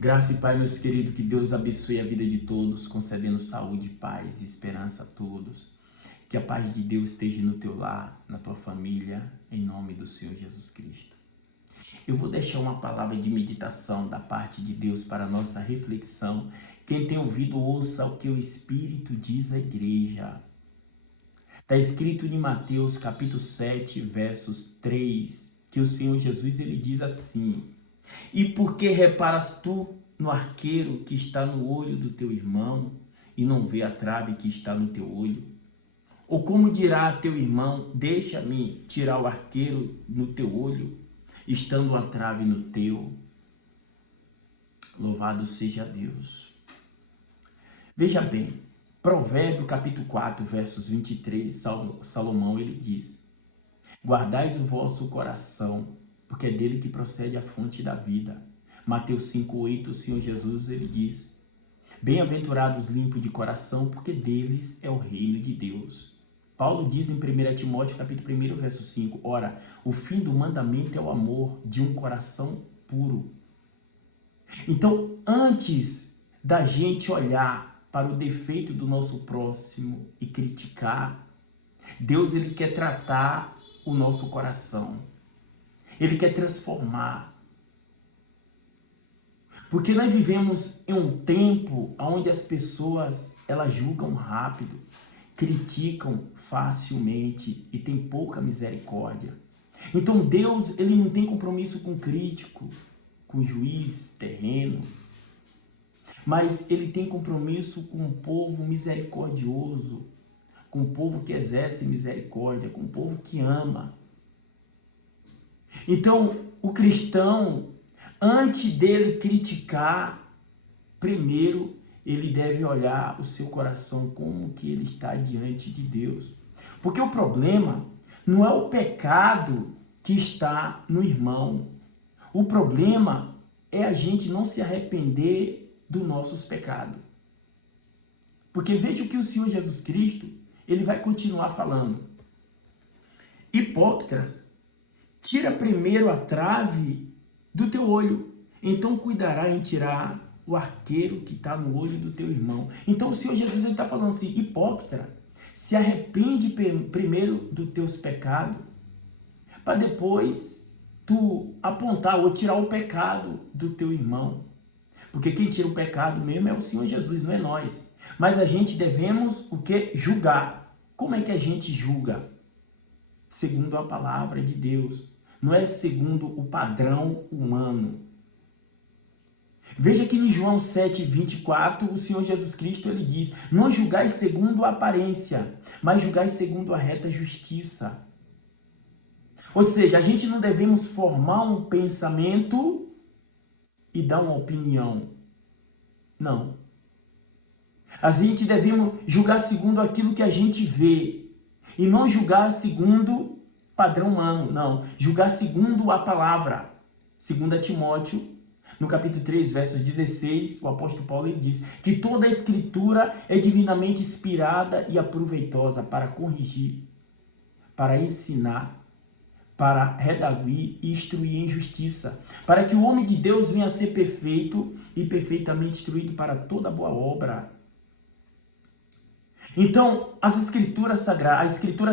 Graça e Pai, meus queridos, que Deus abençoe a vida de todos, concedendo saúde, paz e esperança a todos. Que a paz de Deus esteja no teu lar, na tua família, em nome do Senhor Jesus Cristo. Eu vou deixar uma palavra de meditação da parte de Deus para a nossa reflexão. Quem tem ouvido, ouça o que o Espírito diz à igreja. Está escrito em Mateus capítulo 7, versos 3, que o Senhor Jesus ele diz assim: E por que reparas tu no arqueiro que está no olho do teu irmão e não vê a trave que está no teu olho? Ou como dirá teu irmão, deixa-me tirar o arqueiro no teu olho, estando a trave no teu? Louvado seja Deus. Veja bem, Provérbio capítulo 4, versos 23, Salomão ele diz: Guardais o vosso coração, porque é dele que procede a fonte da vida. Mateus 5:8, o Senhor Jesus ele diz: Bem-aventurados limpos de coração, porque deles é o reino de Deus. Paulo diz em 1 Timóteo capítulo 1, verso 5, Ora, o fim do mandamento é o amor de um coração puro. Então, antes da gente olhar para o defeito do nosso próximo e criticar, Deus ele quer tratar o nosso coração. Ele quer transformar. Porque nós vivemos em um tempo onde as pessoas elas julgam rápido, criticam facilmente e tem pouca misericórdia. Então Deus ele não tem compromisso com crítico, com juiz terreno, mas ele tem compromisso com um povo misericordioso, com um povo que exerce misericórdia, com um povo que ama. Então, o cristão, antes dele criticar, primeiro ele deve olhar o seu coração, como que ele está diante de Deus. Porque o problema não é o pecado que está no irmão. O problema é a gente não se arrepender dos nossos pecados. Porque veja o que o Senhor Jesus Cristo, ele vai continuar falando. Hipócritas, tira primeiro a trave do teu olho, então cuidará em tirar o arqueiro que está no olho do teu irmão. Então o Senhor Jesus está falando assim: hipócrita, se arrepende primeiro dos teus pecados, para depois tu apontar ou tirar o pecado do teu irmão. Porque quem tira o pecado mesmo é o Senhor Jesus, não é nós. Mas a gente devemos o quê? Julgar. Como é que a gente julga? Segundo a palavra de Deus. Não é segundo o padrão humano. Veja que em João 7:24, o Senhor Jesus Cristo ele diz: Não julgais segundo a aparência, mas julgais segundo a reta justiça. Ou seja, a gente não devemos formar um pensamento e dar uma opinião. Não. A gente devemos julgar segundo aquilo que a gente vê e não julgar segundo padrão humano, não. Julgar segundo a palavra. 2 Timóteo, no capítulo 3, versos 16, o apóstolo Paulo ele diz que toda a escritura é divinamente inspirada e aproveitosa para corrigir, para ensinar, para redarguir e instruir em justiça, para que o homem de Deus venha a ser perfeito e perfeitamente instruído para toda boa obra. Então, a escritura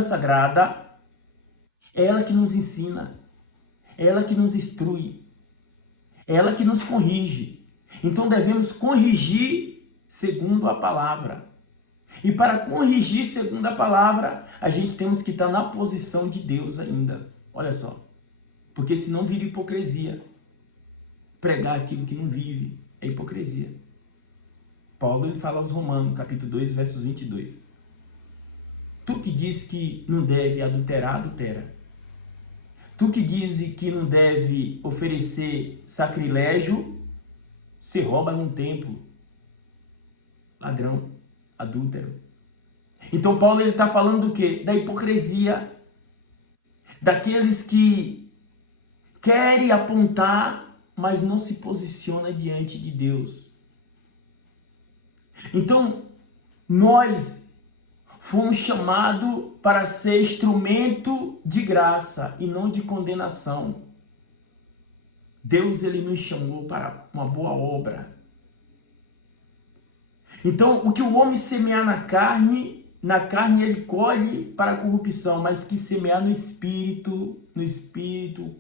sagrada é ela que nos ensina, é ela que nos instrui, é ela que nos corrige. Então, devemos corrigir segundo a palavra. E para corrigir segundo a palavra, a gente temos que estar na posição de Deus ainda. Olha só, porque senão vira hipocrisia. Pregar aquilo que não vive é hipocrisia. Paulo ele fala aos Romanos, capítulo 2, versos 22. Tu que diz que não deve adulterar, adultera. Tu que diz que não deve oferecer sacrilégio, se rouba num templo. Ladrão, adúltero. Então Paulo ele está falando do quê? Da hipocrisia. Daqueles que querem apontar, mas não se posiciona diante de Deus. Então, nós fomos chamados para ser instrumento de graça e não de condenação. Deus, ele nos chamou para uma boa obra. Então, o que o homem semear na carne ele colhe para a corrupção, mas que semear no Espírito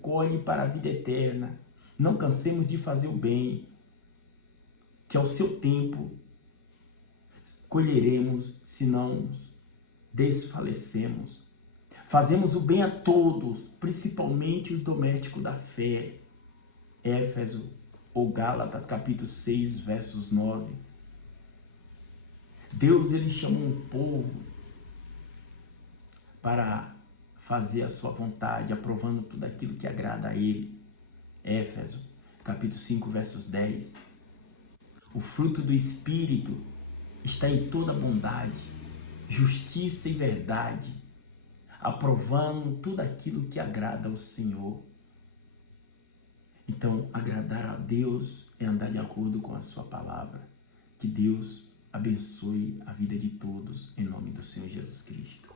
colhe para a vida eterna. Não cansemos de fazer o bem, que ao seu tempo colheremos, se não desfalecemos. Fazemos o bem a todos, principalmente os domésticos da fé. Éfeso ou Gálatas, capítulo 6, versos 9. Deus, ele chamou um povo para fazer a sua vontade, aprovando tudo aquilo que agrada a ele. Éfeso, capítulo 5, versos 10. O fruto do Espírito está em toda bondade, justiça e verdade, aprovando tudo aquilo que agrada ao Senhor. Então, agradar a Deus é andar de acordo com a sua palavra. Que Deus abençoe a vida de todos, em nome do Senhor Jesus Cristo.